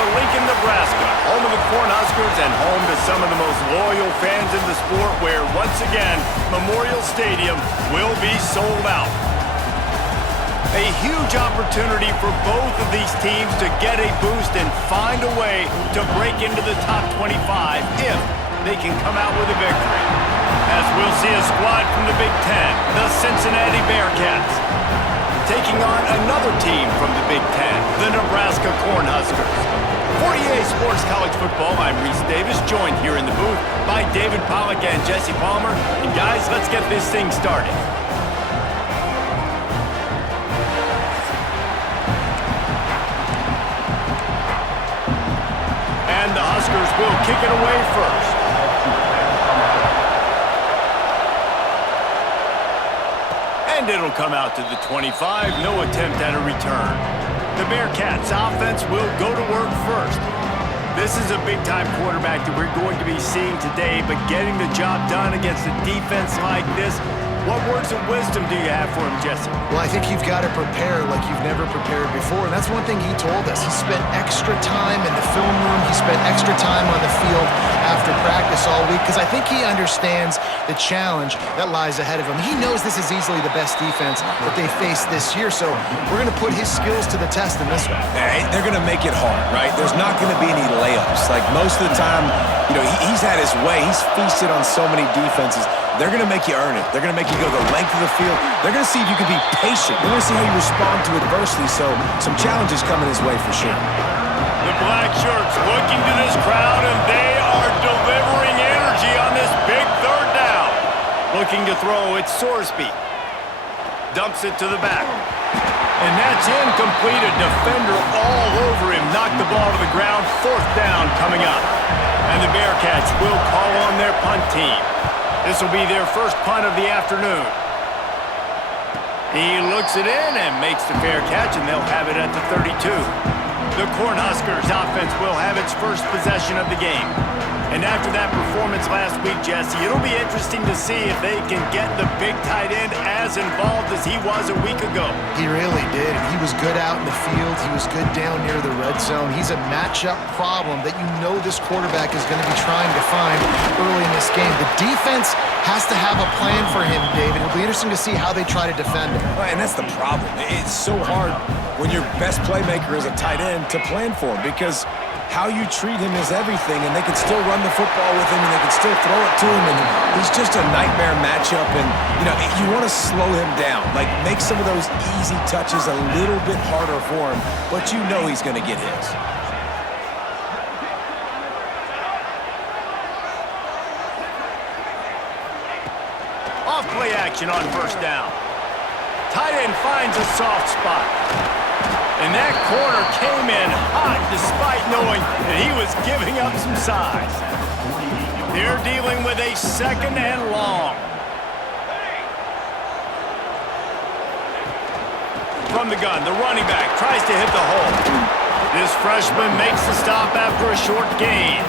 to Lincoln, Nebraska, home of the Cornhuskers and home to some of the most loyal fans in the sport, where, once again, Memorial Stadium will be sold out. A huge opportunity for both of these teams to get a boost and find a way to break into the top 25 if they can come out with a victory. As we'll see a squad from the Big Ten, the Cincinnati Bearcats, taking on another team from the Big Ten, the Nebraska Cornhuskers. For EA Sports College Football, I'm Reese Davis, joined here in the booth by David Pollack and Jesse Palmer. And guys, let's get this thing started. And the Huskers will kick it away first. And it'll come out to the 25. No attempt at a return. The Bearcats offense will go to work first. This is a big-time quarterback that we're going to be seeing today, but getting the job done against a defense like this, what words of wisdom do you have for him, Jesse? Well, I think you've got to prepare like you've never prepared before, and that's one thing he told us. He spent extra time in the film room. He spent extra time on the field after practice all week, because I think he understands the challenge that lies ahead of him. He knows this is easily the best defense that they face this year, so we're going to put his skills to the test in this one. They're going to make it hard, right? There's not going to be any layups. Like, most of the time, you know, he's had his way. He's feasted on so many defenses. They're going to make you earn it. They're going to make you go the length of the field. They're going to see if you can be patient. They're going to see how you respond to adversity. So some challenges coming his way for sure. The black shirts looking to this crowd, and they are delivering energy on this big third down. Looking to throw, it's Sorsby. Dumps it to the back. And that's incomplete. A defender all over him. Knocked the ball to the ground. Fourth down coming up. And the Bearcats will call on their punt team. This will be their first punt of the afternoon. He looks it in and makes the fair catch, and they'll have it at the 32. The Cornhuskers offense will have its first possession of the game. And after that performance last week, Jesse, it'll be interesting to see if they can get the big tight end as involved as he was a week ago. He really did. He was good out in the field. He was good down near the red zone. He's a matchup problem that you know this quarterback is going to be trying to find early in this game. The defense has to have a plan for him, David. It'll be interesting to see how they try to defend him. Right, and that's the problem. It's so hard when your best playmaker is a tight end to plan for him, because how you treat him is everything, and they can still run the football with him, and they can still throw it to him, and he's just a nightmare matchup. And, you know, you want to slow him down, like make some of those easy touches a little bit harder for him, but you know he's going to get his. Off-play action on first down. Tight end finds a soft spot. And that corner came in hot despite knowing that he was giving up some size. They're dealing with a second and long. From the gun, the running back tries to hit the hole. This freshman makes the stop after a short gain.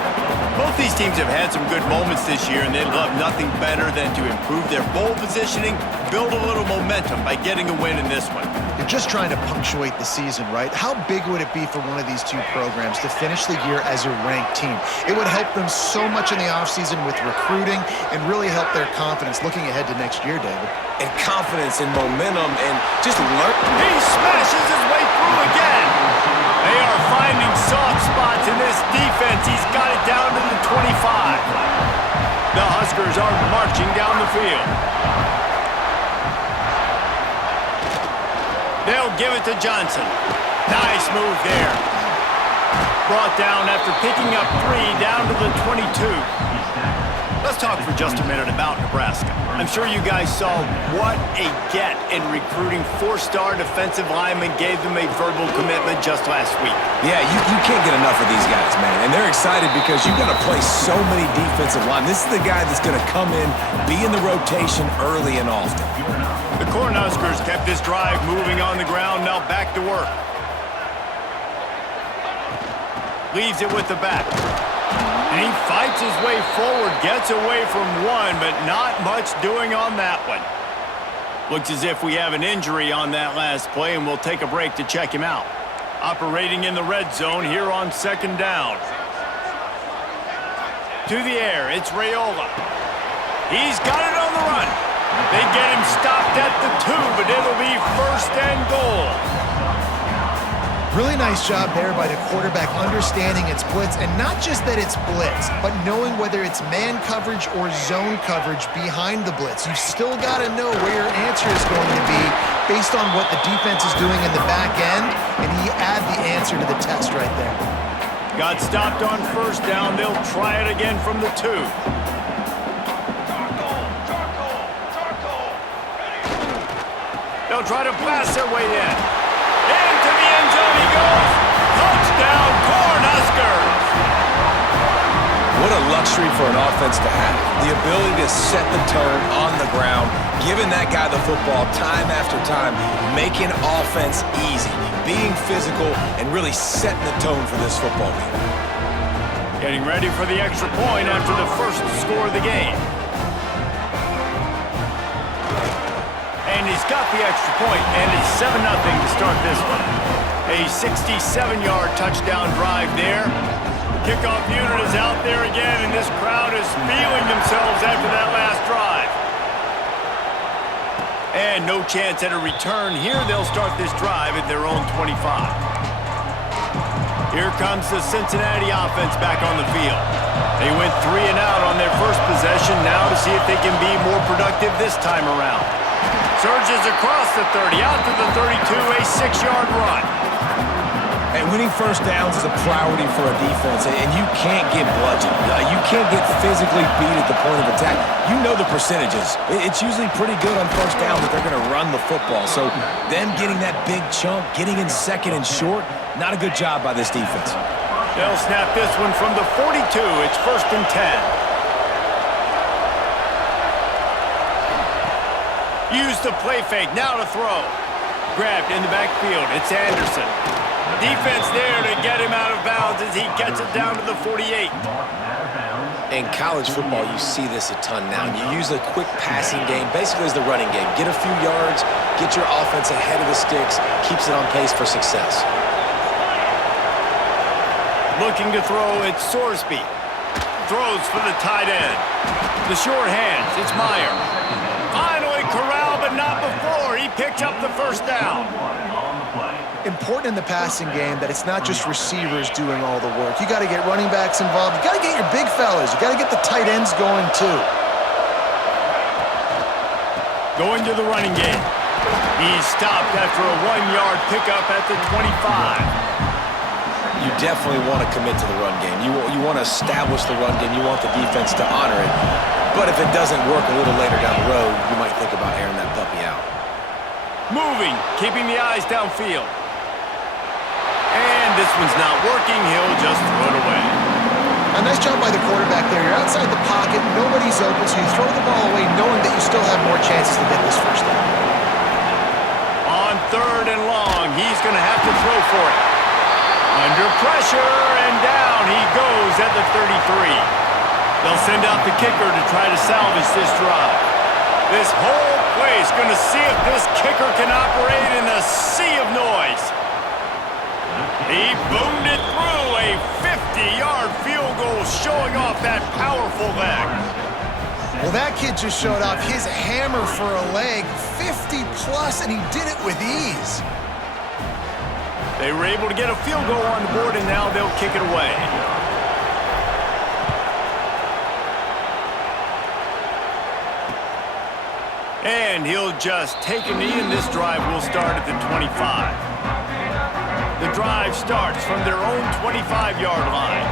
Both these teams have had some good moments this year, and they'd love nothing better than to improve their bowl positioning, build a little momentum by getting a win in this one. You're just trying to punctuate the season, right? How big would it be for one of these two programs to finish the year as a ranked team? It would help them so much in the offseason with recruiting and really help their confidence looking ahead to next year, David. And confidence and momentum and just learn. He smashes his way through again. They are finding soft spots in this defense. He's got it down to the 25. The Huskers are marching down the field. They'll give it to Johnson. Nice move there. Brought down after picking up 3 down to the 22. Let's talk for just a minute about Nebraska. I'm sure you guys saw what a get in recruiting. 4-star defensive linemen gave them a verbal commitment just last week. Yeah, you can't get enough of these guys, man. And they're excited because you've got to play so many defensive line. This is the guy that's going to come in, be in the rotation early and often. The Cornhuskers kept this drive moving on the ground. Now back to work. Leaves it with the back. And he fights his way forward, gets away from one, but not much doing on that one. Looks as if we have an injury on that last play, and we'll take a break to check him out. Operating in the red zone here on 2nd down. To the air, it's Raiola. He's got it on the run. They get him stopped at the 2, but it'll be 1st and goal. Really nice job there by the quarterback understanding it's blitz, and not just that it's blitz, but knowing whether it's man coverage or zone coverage behind the blitz. You've still got to know where your answer is going to be based on what the defense is doing in the back end, and he add the answer to the test right there. Got stopped on 1st down. They'll try it again from the 2. They'll try to blast their way in. Into the end zone he goes. Touchdown, Cornhuskers! What a luxury for an offense to have. The ability to set the tone on the ground, giving that guy the football time after time, making offense easy, being physical, and really setting the tone for this football game. Getting ready for the extra point after the first score of the game. And he's got the extra point, and it's 7-0 to start this one. A 67-yard touchdown drive there. Kickoff unit is out there again, and this crowd is feeling themselves after that last drive. And no chance at a return here. They'll start this drive at their own 25. Here comes the Cincinnati offense back on the field. They went 3 and out on their first possession, now to see if they can be more productive this time around. Surges across the 30, out to the 32, a 6-yard run. And winning first downs is a priority for a defense, and you can't get bludgeoned. You can't get physically beat at the point of attack. You know the percentages. It's usually pretty good on first down that they're going to run the football. So them getting that big chunk, getting in 2nd and short, not a good job by this defense. They'll snap this one from the 42. It's 1st and 10. Use the play fake, now to throw. Grabbed in the backfield, it's Anderson. Defense there to get him out of bounds as he gets it down to the 48. In college football, you see this a ton now. You use a quick passing game, basically as the running game. Get a few yards, get your offense ahead of the sticks, keeps it on pace for success. Looking to throw, it's Sorsby. Throws for the tight end. The short hands, it's Meyer. Finally corralled, but not before. He picked up the 1st down. Important in the passing game that it's not just receivers doing all the work. You got to get running backs involved. You got to get your big fellas. You got to get the tight ends going too. Going to the running game. He's stopped after a 1-yard pickup at the 25. You definitely want to commit to the run game. You want to establish the run game. You want the defense to honor it. But if it doesn't work a little later down the road, you might think about airing that puppy out. Moving, keeping the eyes downfield. And this one's not working. He'll just throw it away. A nice job by the quarterback there. You're outside the pocket, nobody's open, so you throw the ball away knowing that you still have more chances to get this 1st down. On 3rd and long, he's going to have to throw for it. Under pressure, and down he goes at the 33. They'll send out the kicker to try to salvage this drive. This whole place going to see if this kicker can operate in a sea of noise. He boomed it through, a 50-yard field goal showing off that powerful leg. Well, that kid just showed off his hammer for a leg, 50-plus, and he did it with ease. They were able to get a field goal on the board, and now they'll kick it away. And he'll just take a knee, and this drive will start at the 25. The drive starts from their own 25-yard line.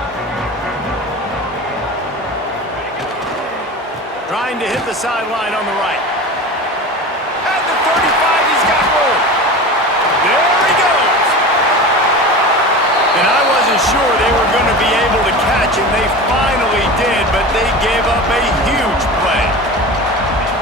Trying to hit the sideline on the right. At the 35, he's got room. There he goes. And I wasn't sure they were going to be able to catch him. They finally did, but they gave up a huge play.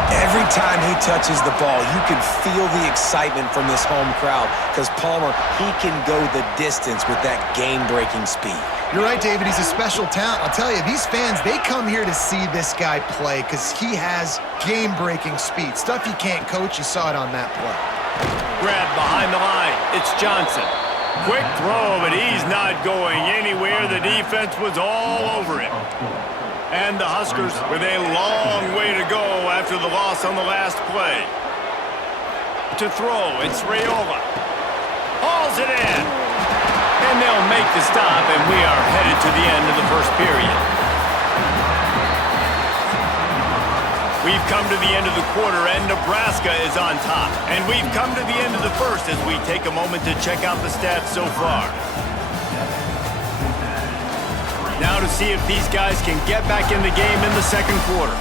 Every time he touches the ball, you can feel the excitement from this home crowd because Palmer, he can go the distance with that game-breaking speed. You're right, David. He's a special talent. I'll tell you, these fans, they come here to see this guy play because he has game-breaking speed. Stuff you can't coach, you saw it on that play. Grabbed behind the line. It's Johnson. Quick throw, but he's not going anywhere. The defense was all over him. And the Huskers with a long way to go after the loss on the last play. To throw, it's Raiola. Hauls it in. And they'll make the stop, and we are headed to the end of the first period. We've come to the end of the quarter, and Nebraska is on top. And we've come to the end of the first as we take a moment to check out the stats so far. Now to see if these guys can get back in the game in the second quarter.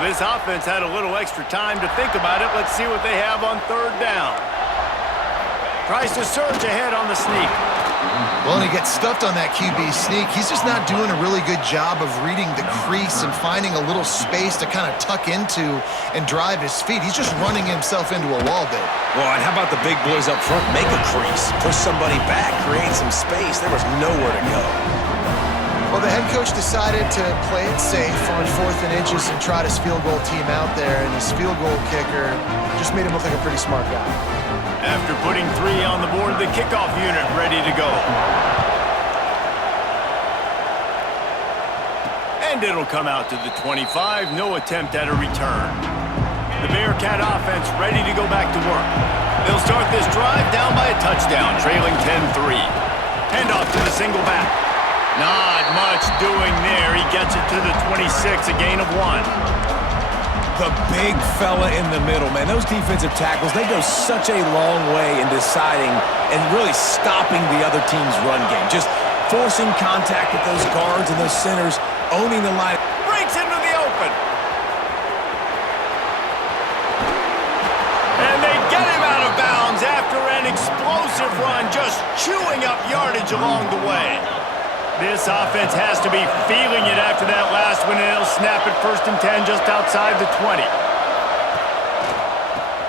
This offense had a little extra time to think about it. Let's see what they have on third down. Tries to surge ahead on the sneak. Well, and he gets stuffed on that QB sneak. He's just not doing a really good job of reading the crease and finding a little space to kind of tuck into and drive his feet. He's just running himself into a wall, Dave. Well, and how about the big boys up front? Make a crease, push somebody back, create some space. There was nowhere to go. Well, the head coach decided to play it safe on 4th and inches and trot his field goal team out there, and his field goal kicker just made him look like a pretty smart guy. After putting 3 on the board, the kickoff unit ready to go. And it'll come out to the 25. No attempt at a return. The Bearcat offense ready to go back to work. They'll start this drive down by a touchdown, trailing 10-3. Hand off to the single back. Not much doing there. He gets it to the 26, a gain of 1. The big fella in the middle, man. Those defensive tackles, they go such a long way in deciding and really stopping the other team's run game. Just forcing contact with those guards and those centers, owning the line. Breaks into the open. And they get him out of bounds after an explosive run, just chewing up yardage along the way. This offense has to be feeling it after that last one, and they'll snap it 1st and 10 just outside the 20.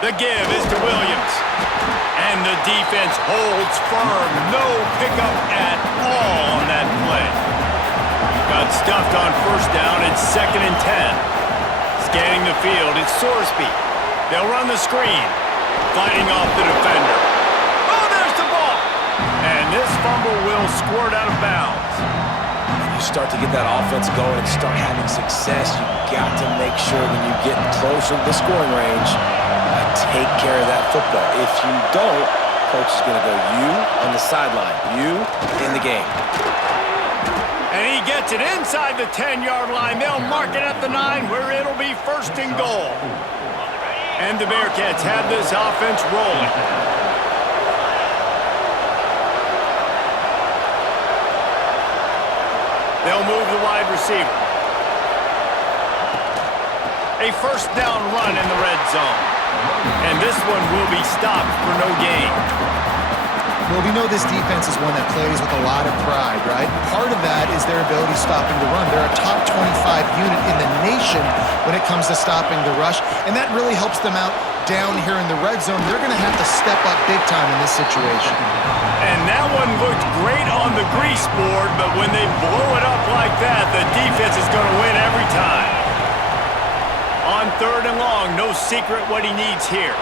The give is to Williams. And the defense holds firm. No pickup at all on that play. Got stuffed on 1st down. It's 2nd and 10. Scanning the field, it's Sorsby. They'll run the screen. Fighting off the defender. Oh, there's the ball. And this fumble will squirt out of bounds. You start to get that offense going and start having success, you got to make sure when you get closer to the scoring range, take care of that football. If you don't, coach is going to go you on the sideline, you in the game. And he gets it inside the 10-yard line. They'll mark it at the 9 where it'll be 1st and goal. And the Bearcats have this offense rolling. They'll move the wide receiver. A 1st down run in the red zone. And this one will be stopped for no gain. Well, we know this defense is one that plays with a lot of pride, right? Part of that is their ability stopping the run. They're a top 25 unit in the nation when it comes to stopping the rush, and that really helps them out down here in the red zone. They're going to have to step up big time in this situation. And that one looked great on the grease board, but when they blow it up like that, the defense is going to win every time. On 3rd and long, no secret what he needs here.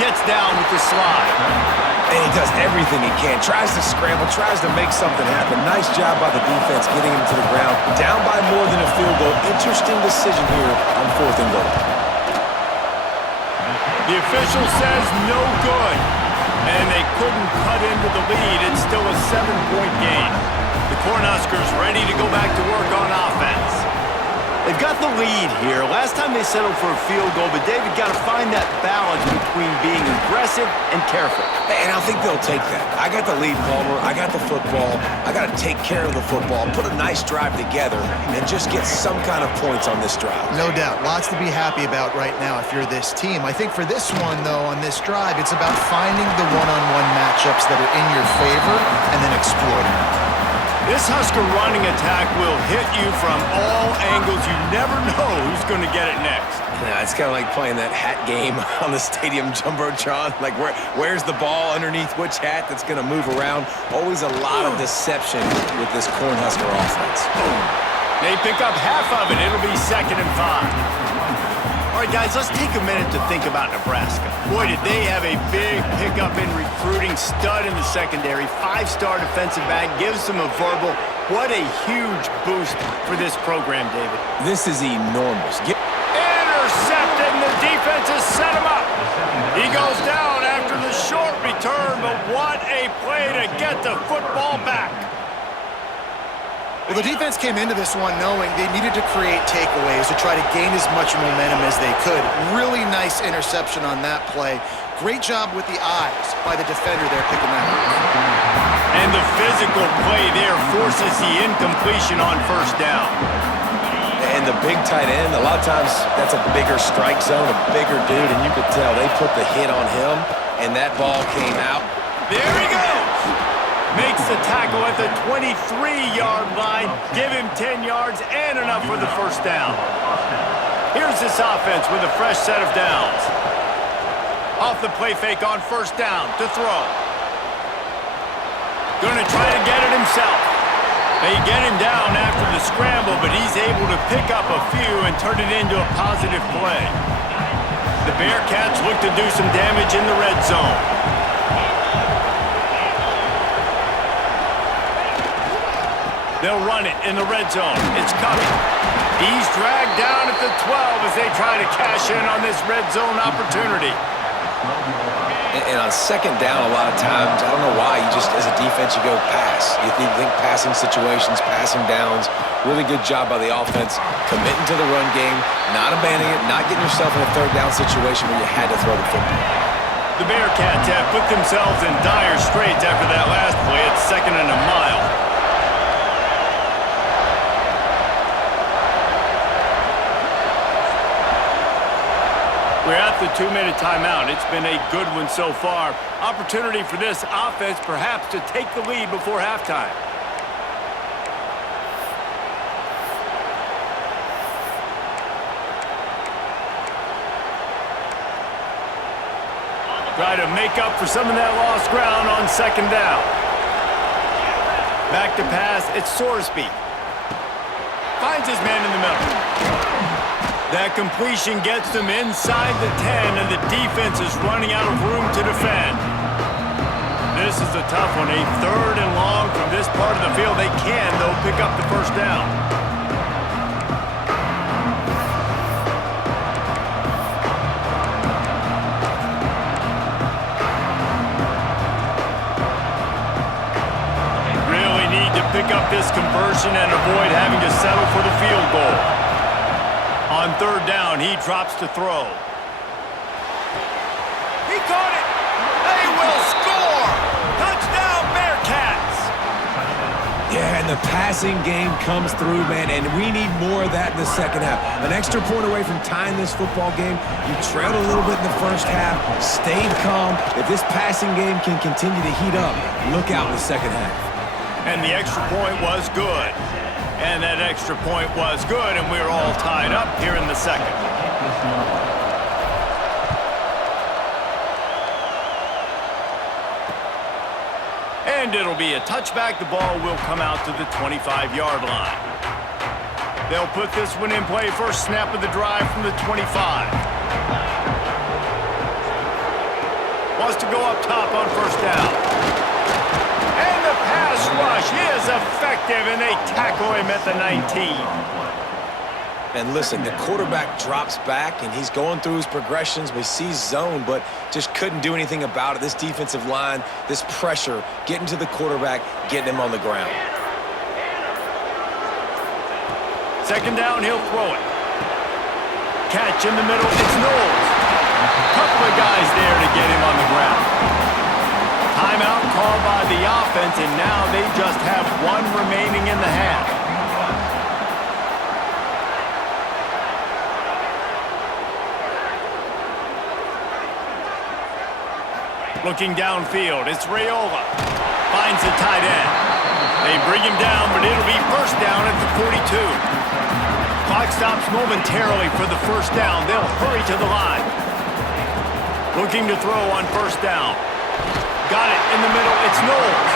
Gets down with the slide. And he does everything he can. Tries to scramble, tries to make something happen. Nice job by the defense getting him to the ground. Down by more than a field goal. Interesting decision here on 4th and goal. The official says no good. And they couldn't cut into the lead. It's still a 7-point game. The Cornhuskers ready to go back to work on offense. They've got the lead here. Last time they settled for a field goal, but David got to find that balance between being aggressive and careful. And I think they'll take that. I got the lead, Palmer. I got the football. I got to take care of the football, put a nice drive together, and just get some kind of points on this drive. No doubt. Lots to be happy about right now if you're this team. I think for this one, though, on this drive, it's about finding the one-on-one matchups that are in your favor and then exploiting them. This Husker running attack will hit you from all angles. You never know who's going to get it next. Yeah, it's kind of like playing that hat game on the stadium jumbotron. Like, where's the ball underneath which hat that's going to move around? Always a lot of deception with this Cornhusker offense. They pick up half of it. It'll be 2nd and 5. All right, guys, let's take a minute to think about Nebraska. Boy, did they have a big pickup in recruiting. Stud in the secondary, 5-star defensive back, gives them a verbal. What a huge boost for this program, David. This is enormous. Intercepted, and the defense has set him up. He goes down after the short return, but what a play to get the football back. Well, the defense came into this one knowing they needed to create takeaways to try to gain as much momentum as they could. Really nice interception on that play. Great job with the eyes by the defender there picking that up. And the physical play there forces the incompletion on first down. And the big tight end, a lot of times that's a bigger strike zone, a bigger dude, and you could tell they put the hit on him, and that ball came out. There he goes. Makes the tackle at the 23-yard line. Give him 10 yards and enough for the first down. Here's this offense with a fresh set of downs. Off the play fake on first down to throw. Going to try to get it himself. They get him down after the scramble, but he's able to pick up a few and turn it into a positive play. The Bearcats look to do some damage in the red zone. They'll run it in the red zone. It's coming. He's dragged down at the 12 as they try to cash in on this red zone opportunity. And on second down, a lot of times, I don't know why, you just, as a defense, you go pass. You think passing situations, passing downs. Really good job by the offense, committing to the run game, not abandoning it, not getting yourself in a third down situation where you had to throw the football. The Bearcats have put themselves in dire straits after that last play. It's 2nd and a mile. We're at the 2-minute timeout. It's been a good one so far. Opportunity for this offense perhaps to take the lead before halftime. Try to make up for some of that lost ground on second down. Back to pass. It's Sorsby. Finds his man in the middle. That completion gets them inside the 10, and the defense is running out of room to defend. This is a tough one. A 3rd and long from this part of the field. They can, though, pick up the first down. Really need to pick up this conversion and avoid having to settle for the field goal. On 3rd down, he drops to throw. He caught it! They will score! Touchdown, Bearcats! Yeah, and the passing game comes through, man, and we need more of that in the second half. An extra point away from tying this football game. You trailed a little bit in the first half, stayed calm. If this passing game can continue to heat up, look out in the second half. And the extra point was good. And that extra point was good, and we're all tied up here in the second. And it'll be a touchback. The ball will come out to the 25-yard line. They'll put this one in play. First snap of the drive from the 25. Wants to go up top on first down. And the pass rush is effective, and they tackle him at the 19. And listen, the quarterback drops back, and he's going through his progressions. We see zone, but just couldn't do anything about it. This defensive line, this pressure, getting to the quarterback, getting him on the ground. Second down, he'll throw it. Catch in the middle, it's Knowles. Couple of guys there to get him on the ground. Timeout called by the offense, and now they just have one remaining in the half. Looking downfield, it's Raiola. Finds the tight end. They bring him down, but it'll be first down at the 42. Clock stops momentarily for the first down. They'll hurry to the line. Looking to throw on first down. Got it in the middle. It's Knowles.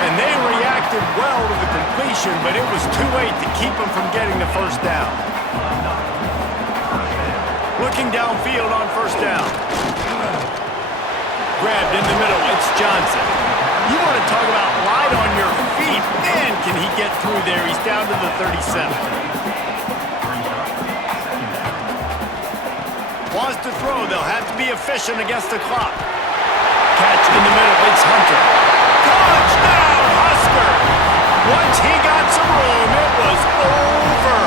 And they reacted well to the completion, but it was too late to keep them from getting the first down. Looking downfield on first down. Grabbed in the middle, it's Johnson. You want to talk about light on your feet. Man, can he get through there. He's down to the 37. Wants to throw. They'll have to be efficient against the clock. Catch in the middle. It's Hunter. Touchdown, Husker! Once he got some room, it was over.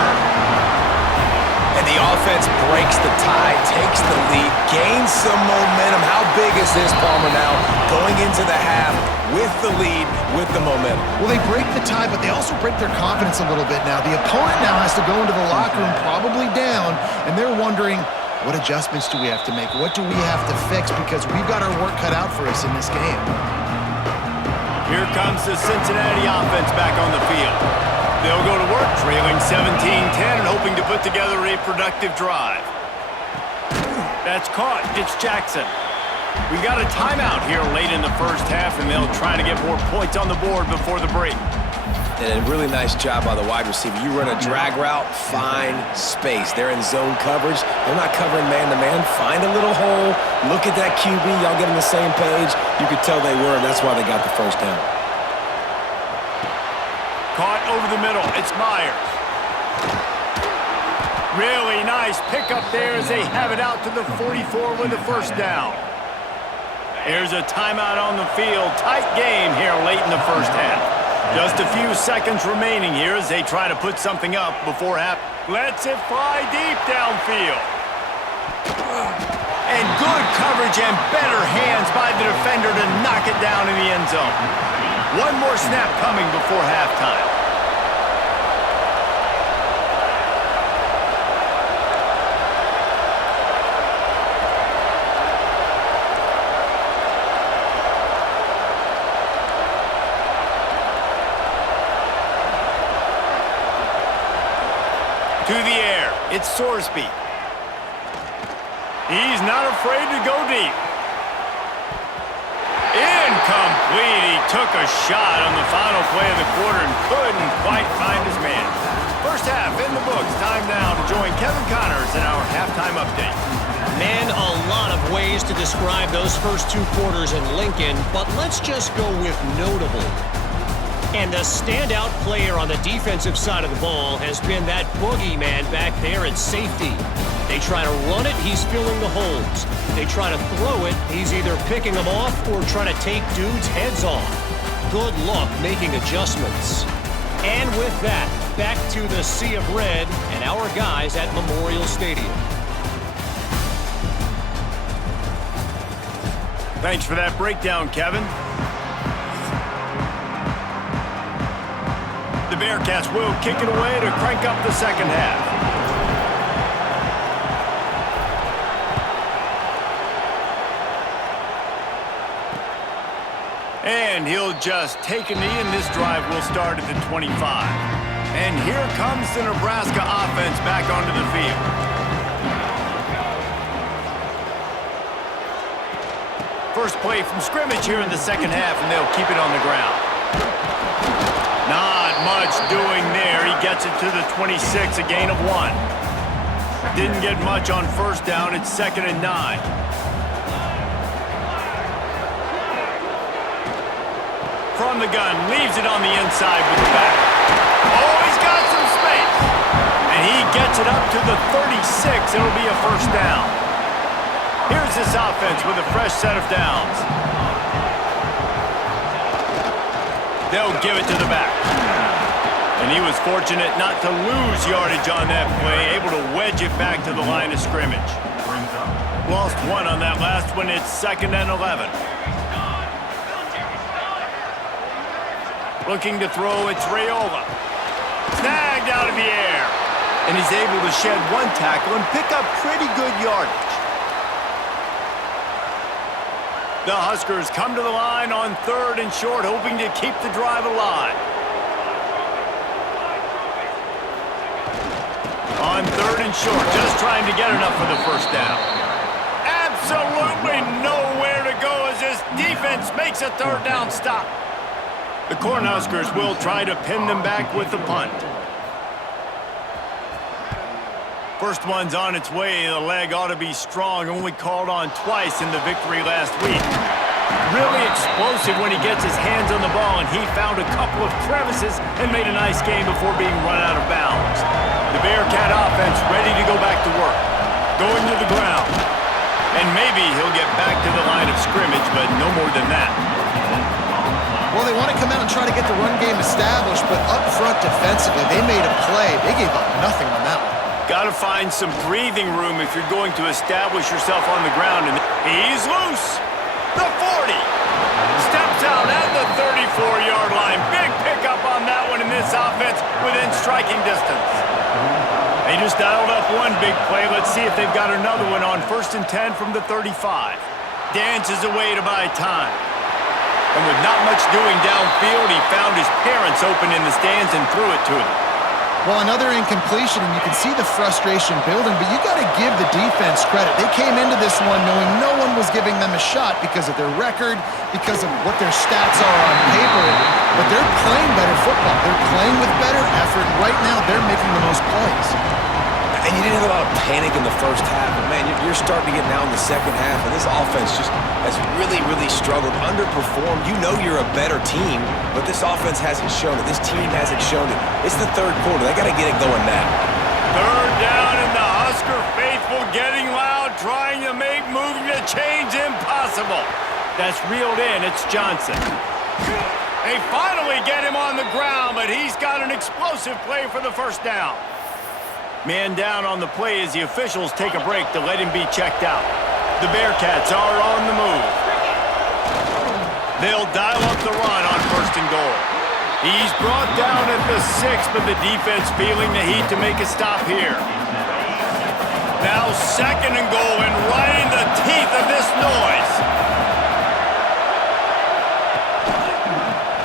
And the offense breaks the tie, takes the lead, gains some momentum. How big is this, Palmer, now? Going into the half with the lead, with the momentum. Well, they break the tie, but they also break their confidence a little bit now. The opponent now has to go into the locker room probably down, and they're wondering, what adjustments do we have to make? What do we have to fix? Because we've got our work cut out for us in this game. Here comes the Cincinnati offense back on the field. They'll go to work, trailing 17-10 and hoping to put together a productive drive. That's caught. It's Jackson. We got a timeout here late in the first half, and they'll try to get more points on the board before the break. And a really nice job by the wide receiver. You run a drag route, find space. They're in zone coverage. They're not covering man-to-man. Find a little hole. Look at that QB. Y'all get on the same page. You could tell they were, and that's why they got the first down. Caught over the middle. It's Myers. Really nice pickup there as they have it out to the 44 with the first down. There's a timeout on the field. Tight game here late in the first half. Just a few seconds remaining here as they try to put something up before half. Lets it fly deep downfield. And good coverage and better hands by the defender to knock it down in the end zone. One more snap coming before halftime. To the air, it's Sorsby. He's not afraid to go deep. Incomplete. He took a shot on the final play of the quarter and couldn't quite find his man. First half in the books. Time now to join Kevin Connors in our halftime update. Man, a lot of ways to describe those first two quarters in Lincoln, but let's just go with notable. And the standout player on the defensive side of the ball has been that boogeyman back there at safety. They try to run it, he's filling the holes. They try to throw it, he's either picking them off or trying to take dudes' heads off. Good luck making adjustments. And with that, back to the sea of red and our guys at Memorial Stadium. Thanks for that breakdown, Kevin. The Bearcats will kick it away to crank up the second half. And he'll just take a knee, and this drive will start at the 25. And here comes the Nebraska offense back onto the field. First play from scrimmage here in the second half, and they'll keep it on the ground. Not much doing there. He gets it to the 26, a gain of 1. Didn't get much on first down. It's 2nd and 9. From the gun, leaves it on the inside with the back. Oh, he's got some space. And he gets it up to the 36. It'll be a first down. Here's this offense with a fresh set of downs. They'll give it to the back. And he was fortunate not to lose yardage on that play, able to wedge it back to the line of scrimmage. Lost 1 on that last one. It's 2nd and 11. Looking to throw, it's Raiola. Snagged out of the air. And he's able to shed 1 tackle and pick up pretty good yardage. The Huskers come to the line on 3rd and short, hoping to keep the drive alive. On 3rd and short, just trying to get enough for the first down. Absolutely nowhere to go as this defense makes a 3rd down stop. The Cornhuskers will try to pin them back with the punt. First one's on its way. The leg ought to be strong. Only called on twice in the victory last week. Really explosive when he gets his hands on the ball, and he found a couple of crevices and made a nice game before being run out of bounds. The Bearcat offense ready to go back to work. Going to the ground. And maybe he'll get back to the line of scrimmage, but no more than that. Well, they want to come out and try to get the run game established, but up front defensively, they made a play. They gave up nothing on that one. Got to find some breathing room if you're going to establish yourself on the ground. And he's loose. The 40. Steps out at the 34-yard line. Big pickup on that one in this offense within striking distance. They just dialed up one big play. Let's see if they've got another one on 1st and 10 from the 35. Dances away to buy time. And with not much doing downfield, he found his parents open in the stands and threw it to them. Well, another incompletion, and you can see the frustration building, but you got to give the defense credit. They came into this one knowing no one was giving them a shot because of their record, because of what their stats are on paper, but they're playing better football. They're playing with better effort. Right now, they're making the most plays. And you didn't have a lot of panic in the first half, but man, you're starting to get now in the second half, and this offense just has really, really struggled, underperformed. You know you're a better team, but this offense hasn't shown it. This team hasn't shown it. It's the third quarter. They got to get it going now. Third down, and the Husker faithful getting loud, trying to make moving the chains impossible. That's reeled in. It's Johnson. They finally get him on the ground, but he's got an explosive play for the first down. Man down on the play as the officials take a break to let him be checked out. The Bearcats are on the move. They'll dial up the run on 1st and goal. He's brought down at the 6, but the defense feeling the heat to make a stop here. Now 2nd and goal, and right in the teeth of this noise.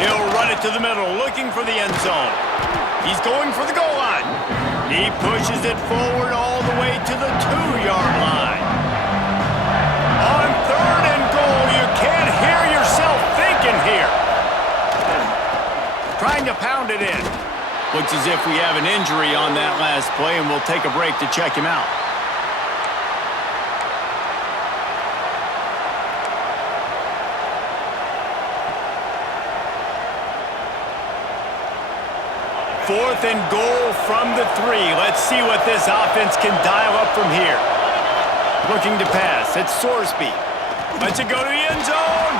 He'll run it to the middle, looking for the end zone. He's going for the goal line. He pushes it forward all the way to the 2-yard line. On 3rd and goal, you can't hear yourself thinking here. Trying to pound it in. Looks as if we have an injury on that last play, and we'll take a break to check him out. Fourth and goal from the 3. Let's see what this offense can dial up from here. Looking to pass. It's Sorsby. Lets it go to the end zone.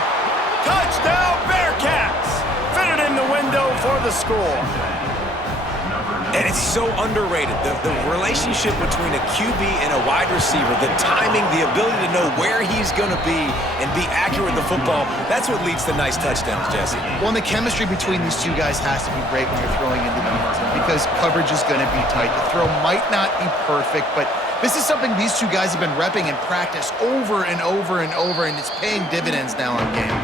Touchdown, Bearcats. Fitted in the window for the score. And it's so underrated. The relationship between a QB and a wide receiver, the timing, the ability to know where he's going to be and be accurate with the football, that's what leads to nice touchdowns, Jesse. Well, and the chemistry between these two guys has to be great when you're throwing into the end zone because coverage is going to be tight. The throw might not be perfect, but this is something these two guys have been repping in practice over and over and over, and it's paying dividends now in game.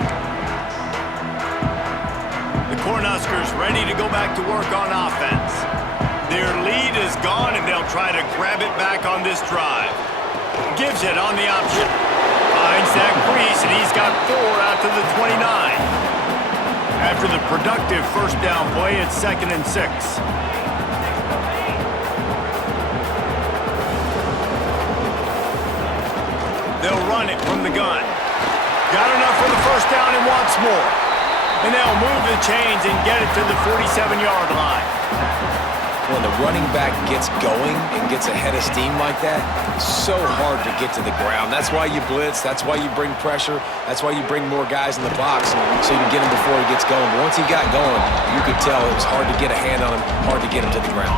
The Cornhuskers ready to go back to work on offense. Their lead is gone, and they'll try to grab it back on this drive. Gives it on the option. Finds that crease, and he's got 4 out to the 29. After the productive first down play, it's 2nd and 6. They'll run it from the gun. Got enough for the first down and wants more. And they'll move the chains and get it to the 47-yard line. When the running back gets going and gets ahead of steam like that, it's so hard to get to the ground. That's why you blitz. That's why you bring pressure. That's why you bring more guys in the box so you can get him before he gets going. But once he got going, you could tell it was hard to get a hand on him, hard to get him to the ground.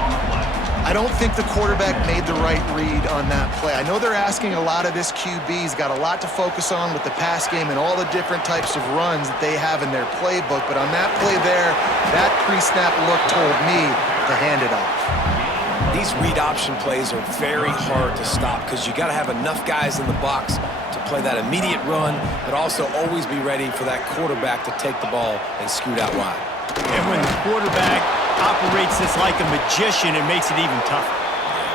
I don't think the quarterback made the right read on that play. I know they're asking a lot of this QB. He's got a lot to focus on with the pass game and all the different types of runs that they have in their playbook. But on that play there, that pre-snap look told me to hand it off. These read option plays are very hard to stop because you got to have enough guys in the box to play that immediate run, but also always be ready for that quarterback to take the ball and scoot out wide. And when the quarterback operates this like a magician, it makes it even tougher.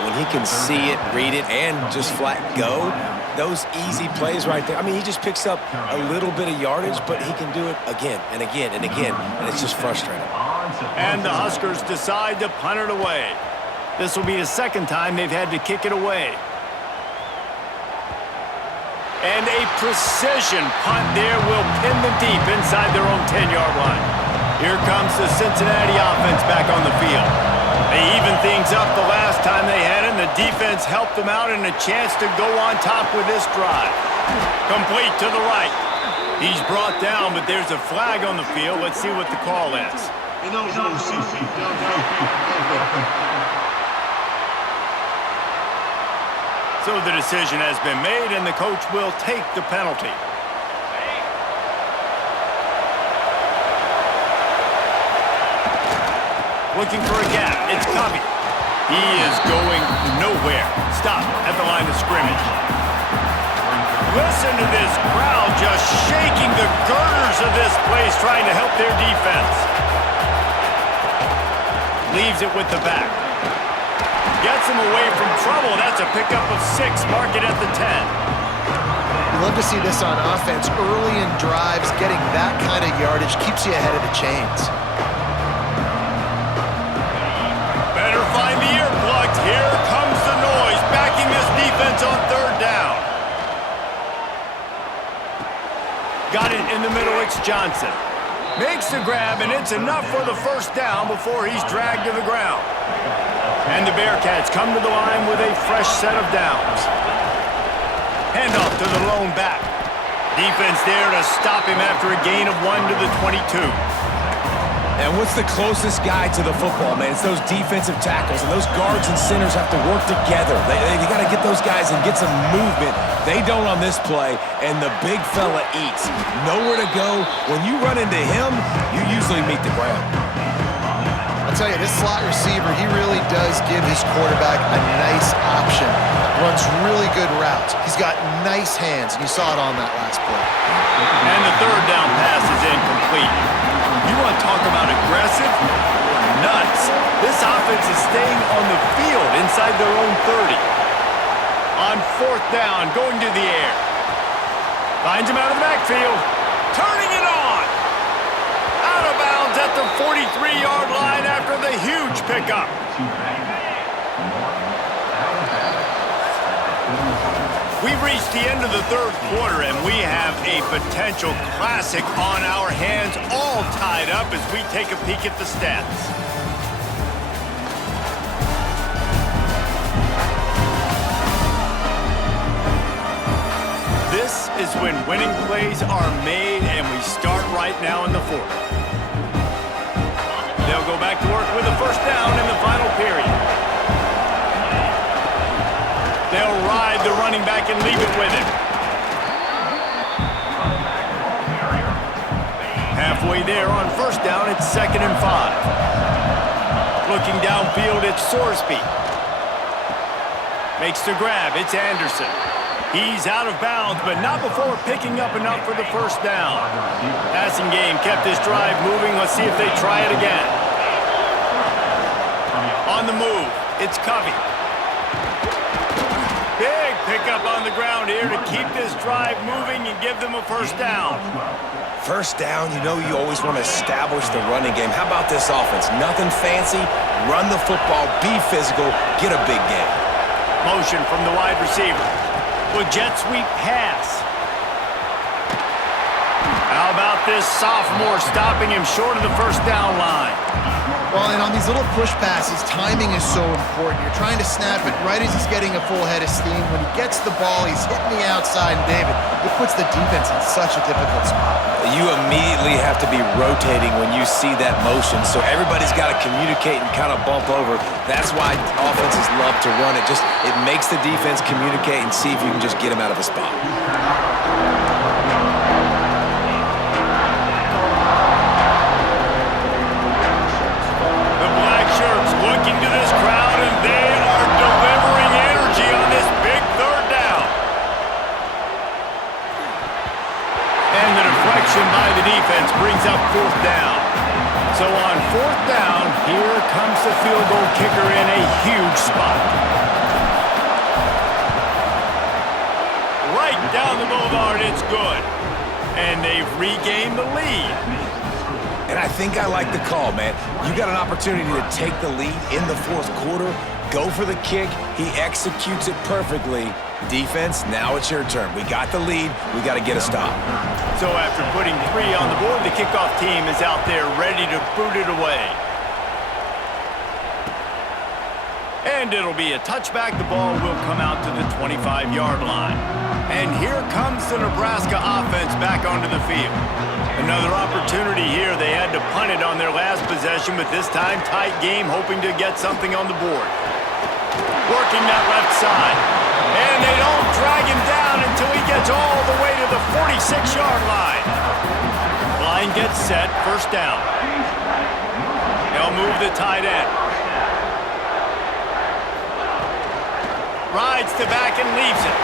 When he can see it, read it, and just flat go, those easy plays right there. I mean, he just picks up a little bit of yardage, but he can do it again and again and again, and it's just frustrating. And the Huskers decide to punt it away. This will be the second time they've had to kick it away. And a precision punt there will pin them deep inside their own 10-yard line. Here comes the Cincinnati offense back on the field. They evened things up the last time they had it, and the defense helped them out and a chance to go on top with this drive. Complete to the right. He's brought down, but there's a flag on the field. Let's see what the call is. So the decision has been made, and the coach will take the penalty. Looking for a gap. It's Covey. He is going nowhere. Stop at the line of scrimmage. Listen to this crowd just shaking the girders of this place, trying to help their defense. Leaves it with the back. Gets him away from trouble. That's a pickup of 6. Mark it at the 10. You love to see this on offense. Early in drives, getting that kind of yardage keeps you ahead of the chains. Better find the earplugs. Here comes the noise, backing this defense on third down. Got it in the middle. It's Johnson. Makes the grab, and it's enough for the first down before he's dragged to the ground. And the Bearcats come to the line with a fresh set of downs. Handoff to the lone back. Defense there to stop him after a gain of 1 to the 22. And what's the closest guy to the football, man? It's those defensive tackles, and those guards and centers have to work together. They got to get those guys and get some movement. They don't on this play, and the big fella eats. Nowhere to go. When you run into him, you usually meet the ground. I'll tell you, this slot receiver, he really does give his quarterback a nice option. Runs really good routes. He's got nice hands, and you saw it on that last play. And the third down pass is incomplete. You want to talk about aggressive or nuts? This offense is staying on the field inside their own 30. On fourth down, going to the air. Finds him out of the backfield. Turning it on. Out of bounds at the 43-yard line after the huge pickup. We've reached the end of the third quarter, and we have a potential classic on our hands, all tied up as we take a peek at the stats. This is when winning plays are made, and we start right now in the fourth. They'll go back to work with a first down in the final period. They'll ride the running back and leave it with him. Halfway there on first down, it's 2nd and 5. Looking downfield, it's Sorsby. Makes the grab, it's Anderson. He's out of bounds, but not before picking up enough for the first down. Passing game kept this drive moving. Let's see if they try it again. On the move, it's Covey. Big pickup on the ground here to keep this drive moving and give them a first down. First down, you know you always want to establish the running game. How about this offense? Nothing fancy. Run the football, be physical, get a big gain. Motion from the wide receiver. With jet sweep pass. How about this sophomore stopping him short of the first down line? Well, and on these little push passes, timing is so important. You're trying to snap it right as he's getting a full head of steam. When he gets the ball, he's hitting the outside, and David, it puts the defense in such a difficult spot. You immediately have to be rotating when you see that motion, so everybody's got to communicate and kind of bump over. That's why offenses love to run it. It makes the defense communicate and see if you can just get him out of a spot. Looking to this crowd, and they are delivering energy on this big third down. And the deflection by the defense brings up fourth down. So on fourth down, here comes the field goal kicker in a huge spot. Right down the boulevard, it's good. And they've regained the lead. And I think I like the call, man. You got an opportunity to take the lead in the fourth quarter. go for the kick. He executes it perfectly. Defense, now it's your turn. We got the lead. We got to get a stop. So after putting 3 on the board, the kickoff team is out there ready to boot it away. And it'll be a touchback. The ball will come out to the 25-yard line. And here comes the Nebraska offense back onto the field. Another opportunity here. They had to punt it on their last possession, but this time tight game, hoping to get something on the board. Working that left side. And they don't drag him down until he gets all the way to the 46-yard line. Line gets set, first down. They'll move the tight end. Rides to back and leaves it.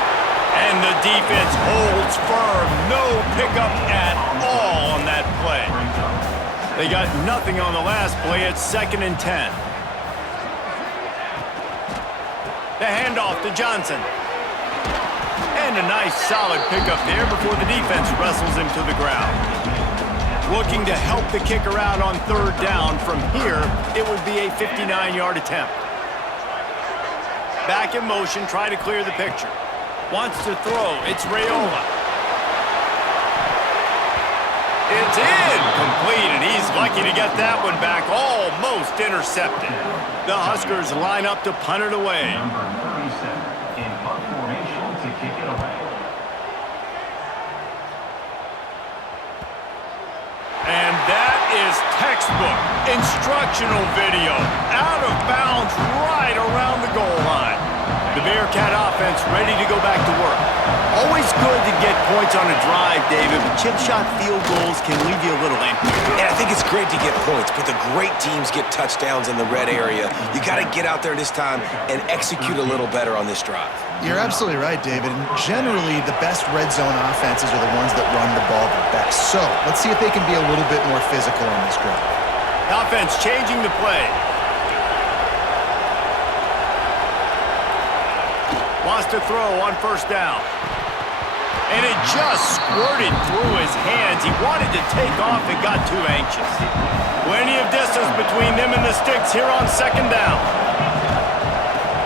And the defense holds firm. No pickup at all on that play. They got nothing on the last play. It's 2nd and 10. The handoff to Johnson. And a nice solid pickup there before the defense wrestles him to the ground. Looking to help the kicker out on 3rd down. From here, it would be a 59-yard attempt. Back in motion, try to clear the picture. Wants to throw. It's Raiola. It's incomplete, and he's lucky to get that one back. Almost intercepted. The Huskers line up to punt it away. In punt formation to kick it away. And that is textbook instructional video. Out of bounds right around the goal line. The Bearcat offense ready to go back to work. Always good to get points on a drive, David, but chip shot field goals can leave you a little empty. And I think it's great to get points, but the great teams get touchdowns in the red area. You got to get out there this time and execute a little better on this drive. You're absolutely right, David. And generally, the best red zone offenses are the ones that run the ball the best. So let's see if they can be a little bit more physical on this drive. Offense changing the play. Wants to throw on 1st down. And it just squirted through his hands. He wanted to take off and got too anxious. Plenty of distance between them and the sticks here on 2nd down.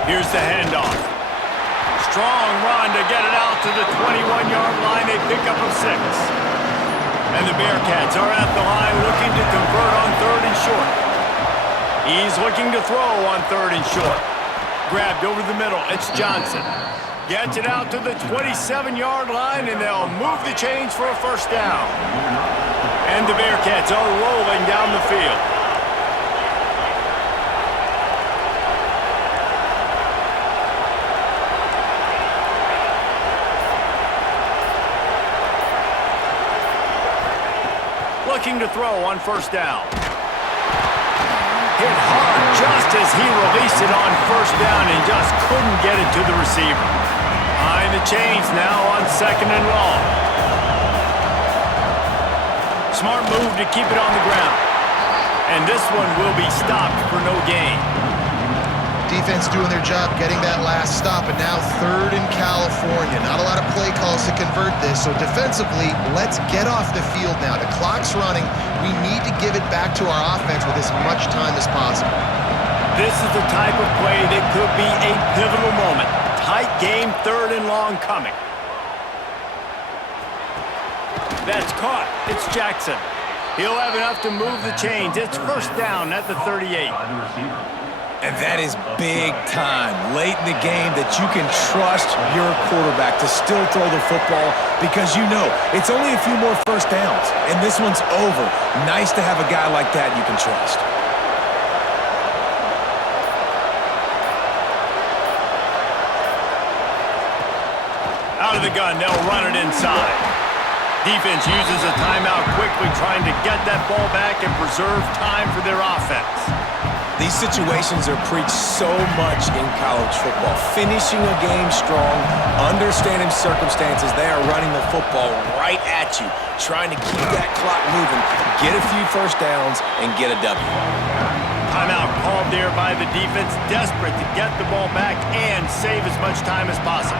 Here's the handoff. Strong run to get it out to the 21-yard line. They pick up a 6. And the Bearcats are at the line looking to convert on 3rd and short. He's looking to throw on 3rd and short. Grabbed over the middle. It's Johnson. Gets it out to the 27-yard line, and they'll move the chains for a 1st down. And the Bearcats are rolling down the field. Looking to throw on 1st down. Hit hard just as he released it on 1st down and just couldn't get it to the receiver. Behind the chains now on 2nd and long. Smart move to keep it on the ground. And this one will be stopped for no gain. Defense doing their job getting that last stop, and now 3rd in California. Not a lot of play calls to convert this, so defensively, let's get off the field now. The clock's running. We need to give it back to our offense with as much time as possible. This is the type of play that could be a pivotal moment. Tight game, 3rd and long coming. That's caught. It's Jackson. He'll have enough to move the chains. It's 1st down at the 38. And that is big time late in the game that you can trust your quarterback to still throw the football because you know it's only a few more 1st downs, and this one's over. Nice to have a guy like that you can trust. Out of the gun, they'll run it inside. Defense uses a timeout quickly, trying to get that ball back and preserve time for their offense. These situations are preached so much in college football. Finishing a game strong, understanding circumstances. They are running the football right at you, trying to keep that clock moving, get a few 1st downs, and get a W. Timeout called there by the defense, desperate to get the ball back and save as much time as possible.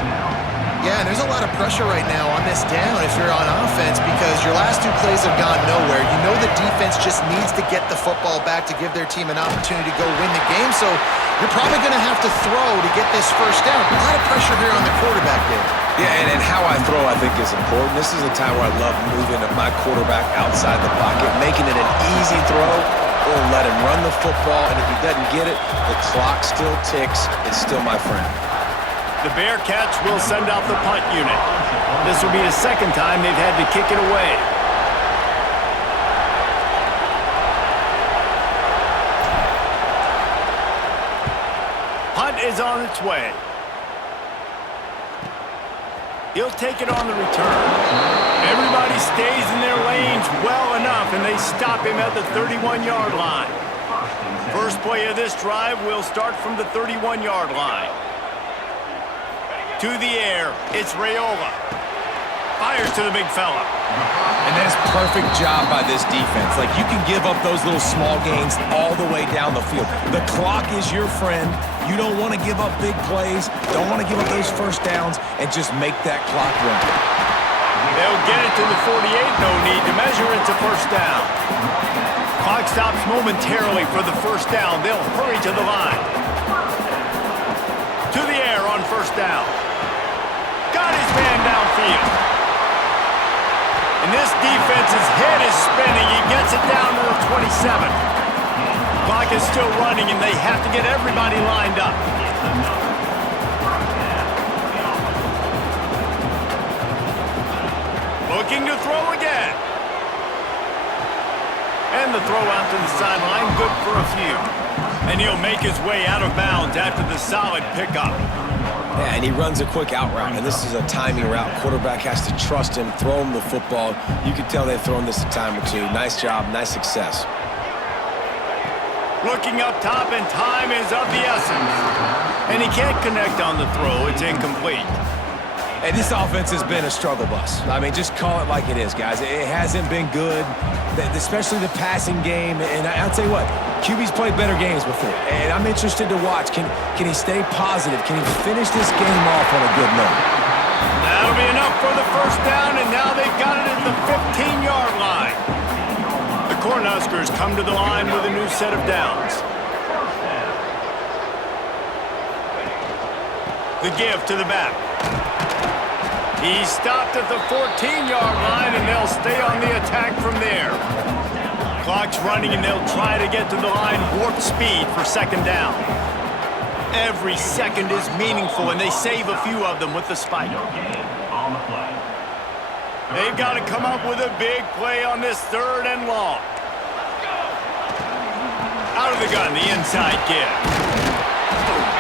Yeah, and there's a lot of pressure right now on this down if you're on offense because your last two plays have gone nowhere. You know the defense just needs to get the football back to give their team an opportunity to go win the game, so you're probably going to have to throw to get this first down. A lot of pressure here on the quarterback there. Yeah, and how I throw, I think, is important. This is a time where I love moving my quarterback outside the pocket, making it an easy throw, or let him run the football, and if he doesn't get it, the clock still ticks. It's still my friend. The Bearcats will send out the punt unit. This will be the second time they've had to kick it away. Punt is on its way. He'll take it on the return. Everybody stays in their lanes well enough, and they stop him at the 31-yard line. First play of this drive will start from the 31-yard line. To the air, it's Raiola. Fires to the big fella. And that's a perfect job by this defense. Like, you can give up those little small gains all the way down the field. The clock is your friend. You don't want to give up big plays. Don't want to give up those first downs and just make that clock run. They'll get it to the 48. No need to measure. It's a first down. Clock stops momentarily for the first down. They'll hurry to the line. To the air on first down. Got his man downfield. And this defense's head is spinning. He gets it down to the 27. Clock is still running, and they have to get everybody lined up. Looking to throw again. And the throw out to the sideline, good for a few. And he'll make his way out of bounds after the solid pickup. Yeah, and he runs a quick out route, and this is a timing route. Quarterback has to trust him, throw him the football. You can tell they've thrown this a time or two. Nice job, nice success. Looking up top, and time is of the essence. And he can't connect on the throw. It's incomplete. Hey, this offense has been a struggle bus. I mean, just call it like it is, guys. It hasn't been good, especially the passing game. And I'll tell you what, QB's played better games before. And I'm interested to watch. Can he stay positive? Can he finish this game off on a good note? That'll be enough for the first down, and now they've got it at the 15-yard line. The Cornhuskers come to the line with a new set of downs. The give to the back. He stopped at the 14-yard line, and they'll stay on the attack from there. Clock's running, and they'll try to get to the line warp speed for second down. Every second is meaningful, and they save a few of them with the spike. They've got to come up with a big play on this third and long. Out of the gun, the inside give.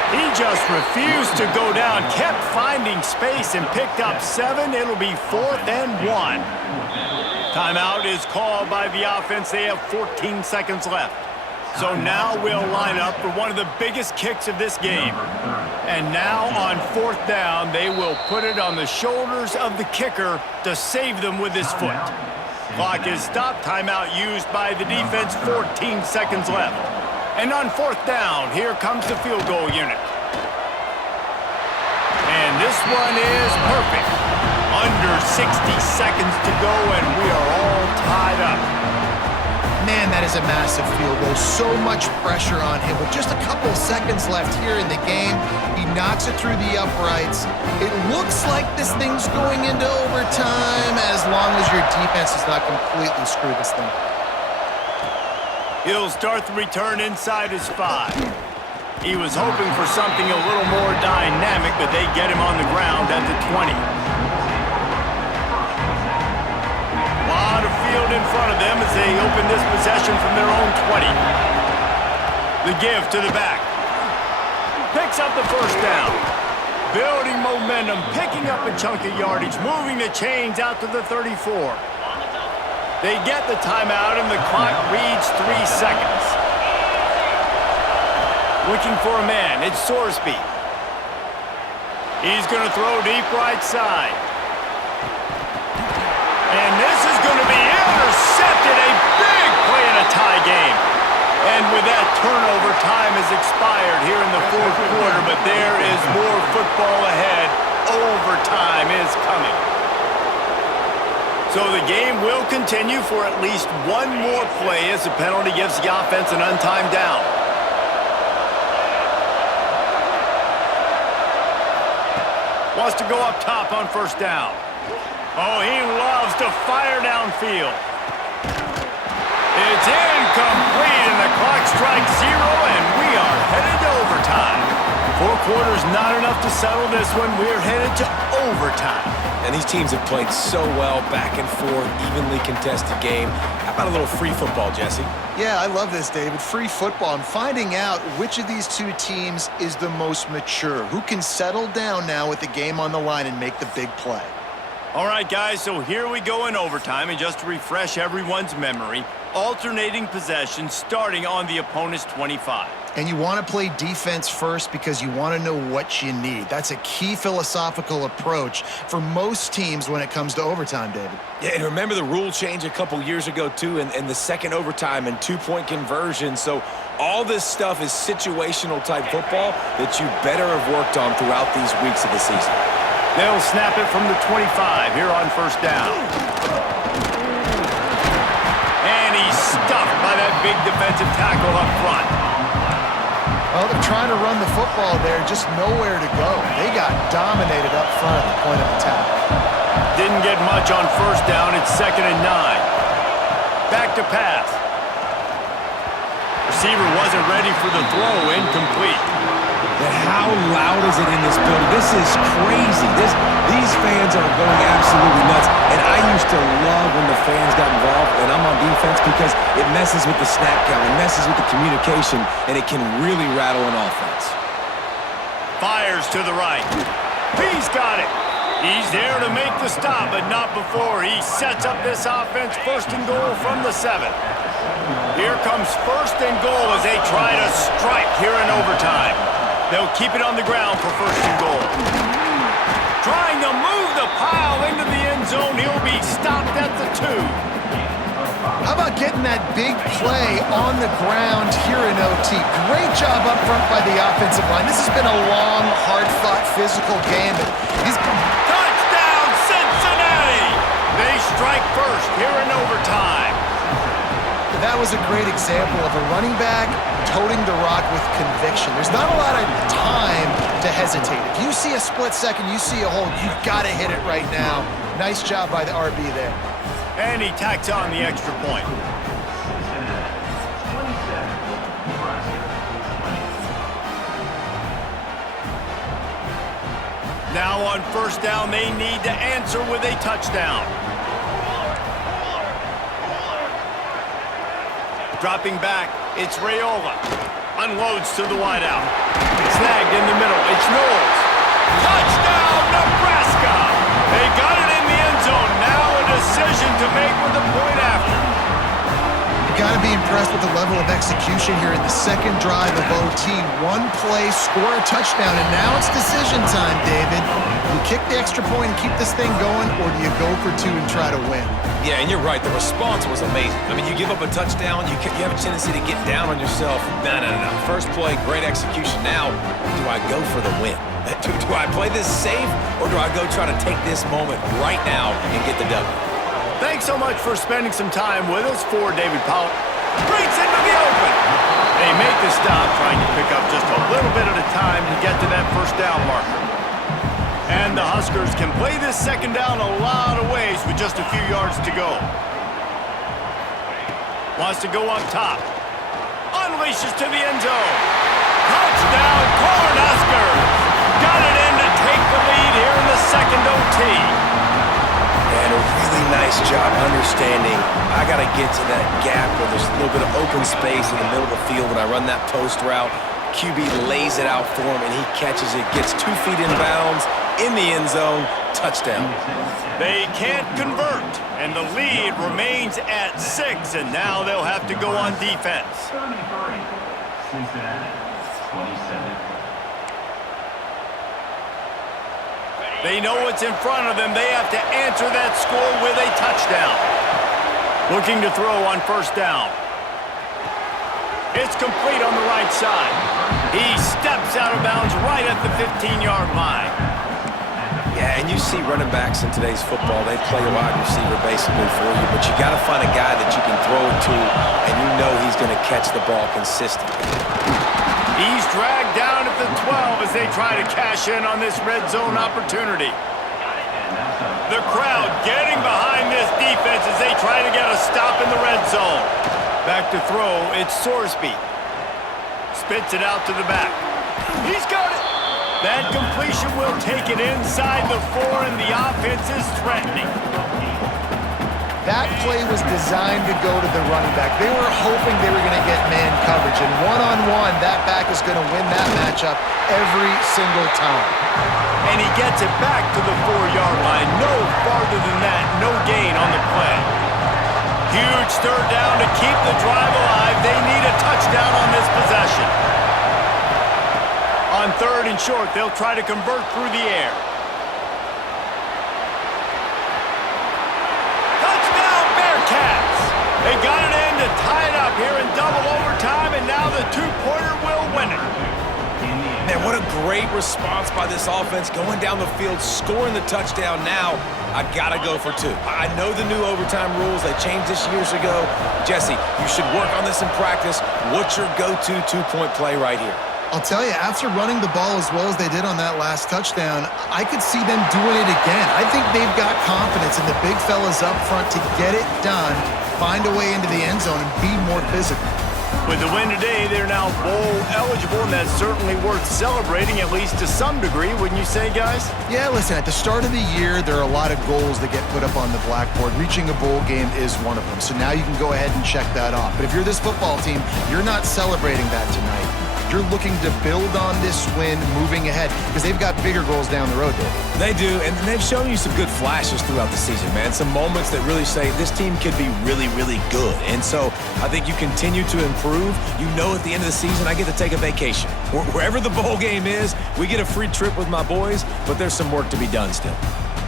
He just refused to go down, kept finding space, and picked up 7. It'll be 4th and 1. Timeout is called by the offense. They have 14 seconds left. So now we'll line up for one of the biggest kicks of this game. And now on 4th down, they will put it on the shoulders of the kicker to save them with his foot. Clock is stopped. Timeout used by the defense. 14 seconds left. And on 4th down, here comes the field goal unit. And this one is perfect. Under 60 seconds to go, and we are all tied up. Man, that is a massive field goal. So much pressure on him. With just a couple seconds left here in the game, he knocks it through the uprights. It looks like this thing's going into overtime as long as your defense does not completely screw this thing. He'll start the return inside his 5. He was hoping for something a little more dynamic, but they get him on the ground at the 20. A lot of field in front of them as they open this possession from their own 20. The give to the back. Picks up the first down. Building momentum, picking up a chunk of yardage, moving the chains out to the 34. They get the timeout, and the clock reads 3 seconds. Looking for a man. It's Sorsby. He's going to throw deep right side. And this is going to be intercepted. A big play in a tie game. And with that turnover, time has expired here in the 4th quarter, but there is more football ahead overtime is coming. So the game will continue for at least one more play as the penalty gives the offense an untimed down. Wants to go up top on first down. Oh, he loves to fire downfield. It's incomplete, and the clock strikes 0, and we are headed to overtime. 4 quarters not enough to settle this one. We're headed to overtime. And these teams have played so well, back and forth, evenly contested game. How about a little free football, Jesse? Yeah, I love this, David. Free football. I'm finding out which of these two teams is the most mature, who can settle down now with the game on the line and make the big play. All right, guys, so here we go in overtime, and just to refresh everyone's memory, alternating possession starting on the opponent's 25. And you want to play defense first because you want to know what you need. That's a key philosophical approach for most teams when it comes to overtime, David. Yeah, and remember the rule change a couple years ago, too, and the second overtime and 2-point conversion. So all this stuff is situational type football that you better have worked on throughout these weeks of the season. They'll snap it from the 25 here on first down. And he's stuffed by that big defensive tackle up front. Well, they're trying to run the football there, just nowhere to go. They got dominated up front at the point of attack. Didn't get much on first down. It's 2nd and 9. Back to pass. Receiver wasn't ready for the throw. Incomplete. But how loud is it in this building? This is crazy. These fans are going absolutely nuts. And I used to love when the fans got involved, and I'm on defense because it messes with the snap count, it messes with the communication, and it can really rattle an offense. Fires to the right. He's got it. He's there to make the stop, but not before he sets up this offense 1st and goal from the 7. Here comes 1st and goal as they try to strike here in overtime. They'll keep it on the ground for 1st and goal. Trying to move the pile into the end zone. He'll be stopped at the 2. How about getting that big play on the ground here in OT? Great job up front by the offensive line. This has been a long, hard-fought physical game. Touchdown, Cincinnati! They strike first here in overtime. That was a great example of a running back toting the rock with conviction. There's not a lot of time to hesitate. If you see a split second, you see a hole, you've got to hit it right now. Nice job by the RB there. And he tacks on the extra point. Now on first down, they need to answer with a touchdown. Dropping back, it's Raiola. Unloads to the wideout. Snagged in the middle, it's Knowles. Touchdown, Nebraska! They got it in the end zone. Now a decision to make with the point after. Got to be impressed with the level of execution here in the second drive of OT. One play, score a touchdown, and now it's decision time, David. You kick the extra point and keep this thing going, or do you go for 2 and try to win? Yeah, and you're right. The response was amazing. I mean, you give up a touchdown, you have a tendency to get down on yourself. No. First play, great execution. Now, do I go for the win? Do I play this safe, or do I go try to take this moment right now and get the W? Thanks so much for spending some time with us. For David Powell breaks into the open. They make the stop, trying to pick up just a little bit at a time to get to that first down marker. And the Huskers can play this second down a lot of ways with just a few yards to go. Wants to go up top. Unleashes to the end zone. Touchdown, Cornhuskers! Got it in to take the lead here in the second OT. And a really nice job understanding I got to get to that gap where there's a little bit of open space in the middle of the field when I run that post route. QB lays it out for him, and he catches it, gets 2 feet in bounds, in the end zone, touchdown. They can't convert, and the lead remains at 6, and now they'll have to go on defense. Cincinnati, 27. They know what's in front of them. They have to answer that score with a touchdown. Looking to throw on first down. It's complete on the right side. He steps out of bounds right at the 15-yard line. Yeah, and you see running backs in today's football, they play a wide receiver basically for you, but you got to find a guy that you can throw it to, and you know he's going to catch the ball consistently. He's dragged down at the 12 as they try to cash in on this red zone opportunity. The crowd getting behind this defense as they try to get a stop in the red zone. Back to throw, it's Sorsby. Spits it out to the back. He's got it. That completion will take it inside the 4, and the offense is threatening. That play was designed to go to the running back. They were hoping they were going to get man coverage, and one-on-one, that back is going to win that matchup every single time. And he gets it back to the 4-yard line. No farther than that, no gain on the play. Huge third down to keep the drive alive. They need a touchdown on this possession. On 3rd and short, they'll try to convert through the air. Touchdown, Bearcats! They got it in to tie it up here in double overtime, and now the 2-pointer will win it. Man, what a great response by this offense, going down the field, scoring the touchdown. Now, I got to go for 2. I know the new overtime rules. They changed this years ago. Jesse, you should work on this in practice. What's your go-to 2-point play right here? I'll tell you, after running the ball as well as they did on that last touchdown, I could see them doing it again. I think they've got confidence in the big fellas up front to get it done, find a way into the end zone, and be more physical. With the win today, they're now bowl eligible, and that's certainly worth celebrating, at least to some degree, wouldn't you say, guys? Yeah, listen, at the start of the year, there are a lot of goals that get put up on the blackboard. Reaching a bowl game is one of them, so now you can go ahead and check that off. But if you're this football team, you're not celebrating that tonight. You're looking to build on this win moving ahead because they've got bigger goals down the road, Dave. They do, and they've shown you some good flashes throughout the season, man. Some moments that really say this team could be really, really good. And so I think you continue to improve. You know at the end of the season, I get to take a vacation. Wherever the bowl game is, we get a free trip with my boys, but there's some work to be done still.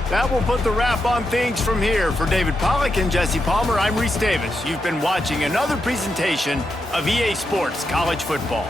That will put the wrap on things from here. For David Pollack and Jesse Palmer, I'm Reese Davis. You've been watching another presentation of EA Sports College Football.